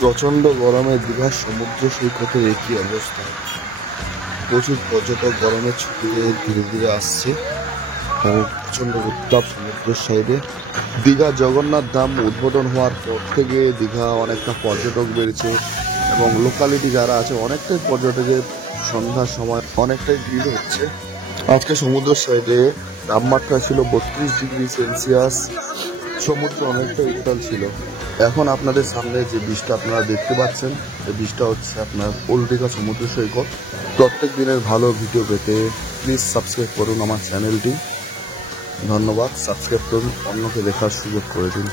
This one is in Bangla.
প্রচণ্ড গরমে দীঘার সমুদ্র সৈকতের একই অবস্থা। প্রচুর পর্যটক গরমের ছুটিতে ধীরে ধীরে আসছে এবং প্রচণ্ড উত্তাপ সমুদ্রের সাইডে। দীঘা জগন্নাথ ধাম উদ্বোধন হওয়ার পর থেকে দীঘা অনেকটা পর্যটক বেড়েছে এবং লোকালিটি যারা আছে অনেকটাই পর্যটকের সন্ধ্যার সময় অনেকটাই ভিড় হচ্ছে। আজকে সমুদ্র সাইডে তাপমাত্রা ছিল 32 ডিগ্রি সেলসিয়াস। সমুদ্র অনেকটা উত্তাল ছিল। এখন আপনাদের সামনে যে বীজটা আপনারা দেখতে পাচ্ছেন, এই বীজটা হচ্ছে আপনার ওল্ড দীঘা সমুদ্র সৈকত। প্রত্যেক দিনের ভালো ভিডিও পেতে প্লিজ সাবস্ক্রাইব করুন আমার চ্যানেলটি। ধন্যবাদ। সাবস্ক্রাইব করুন, অন্যকে দেখার সুযোগ করে দিন।